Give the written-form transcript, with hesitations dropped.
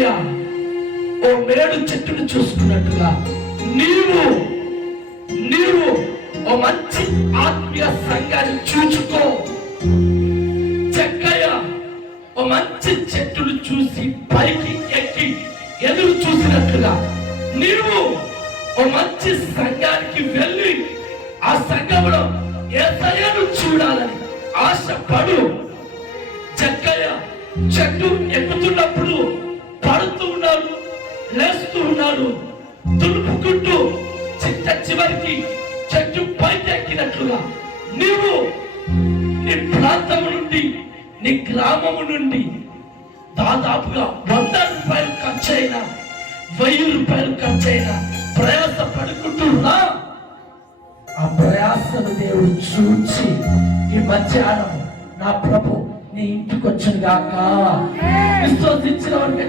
జక్కయ్య ఓ మేడు చెట్టును చూసుకున్నట్టుగా నీవు ఓ మంచి ఆత్మీయ సంఘాన్ని చూచుకో. జక్కయ్య ఓ మంచి చెట్టును చూసి పైకి ఎక్కి ఎదురు చూసినట్లుగా నీవు ఓ మంచి సంఘానికి వెళ్ళి ఆ సంఘంలో యేసయ్యను చూడాలని ఆశపడు. జక్కయ్య చెట్టు ఎక్కుతున్నప్పుడు పడుతూ ఉన్నాడు, లేస్తూ ఉన్నాడు, తులుపుకుంటూ చివరికి చెట్టు పైకి ఎక్కినట్లుగా నీవు నీ ప్రాంతము నుండి, నీ గ్రామము నుండి దాదాపుగా 100 రూపాయలు ఖర్చైనా 1000 రూపాయలు ఖర్చైనా ప్రయాస పడుకుంటున్నా. ఆ ప్రయాసను దేవుడు చూచి ఈ మధ్యాహ్నం నా ప్రభు నీ ఇంటికి వచ్చును గాక. విశ్వసించిన వారికి